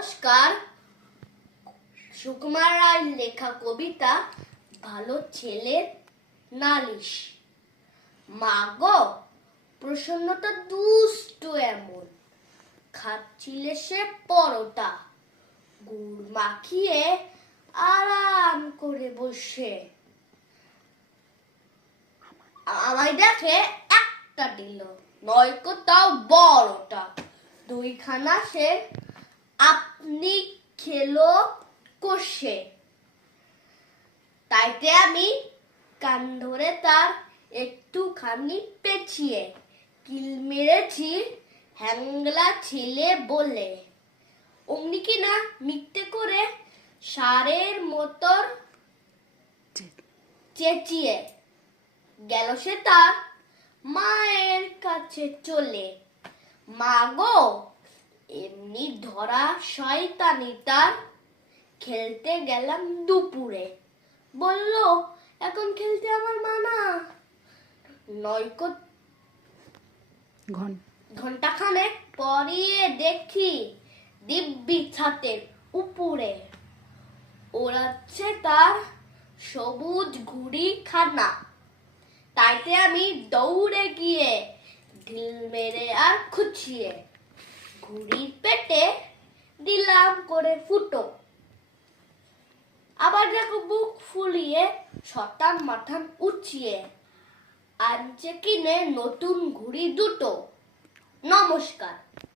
নমস্কার। সুকুমার রায়ের লেখা কবিতা ভালো ছেলের নালিশ। মা গো, প্রসন্নটা দুষ্ট এমন, খাচ্ছিলে সে পরোটা, গুড় মাখিয়ে আরাম করে বসে। আমায় দেখে একটা দিল, নয়কো তাও বড়টা। দুইখানা সে আপনি খেলো কষে। তাইতে আমি কান ধরে তার একটুখানি পেঁচিয়ে কিল মেরেছি হ্যাংলা ছেলে বলে। অমনি কিনা মিথ্যে করে ষাঁড়ের মতর চেঁচিয়ে গেল সে তার মায়ের কাছে চলে। মা গো, এমনি ধরা শয়তানি তার, খেলতে গেলাম দুপুরে, বলল এখন খেলতে আমার মানা। নয়কো ঘন্টাখানেক পরিয়ে দেখি দিব্যি ছাতের উপরে ওড়াচ্ছে তার সবুজ ঘুড়ি খানা। তাইতে আমি দৌড়ে গিয়ে ঢিল মেরে আর খুঁচিয়ে ঘুড়ির পেটে দিলাম করে ফুটো। আবার দেখো বুক ফুলিয়ে শতান মাথান উঁচিয়ে আনছে কিনে নতুন ঘুড়ি দুটো। নমস্কার।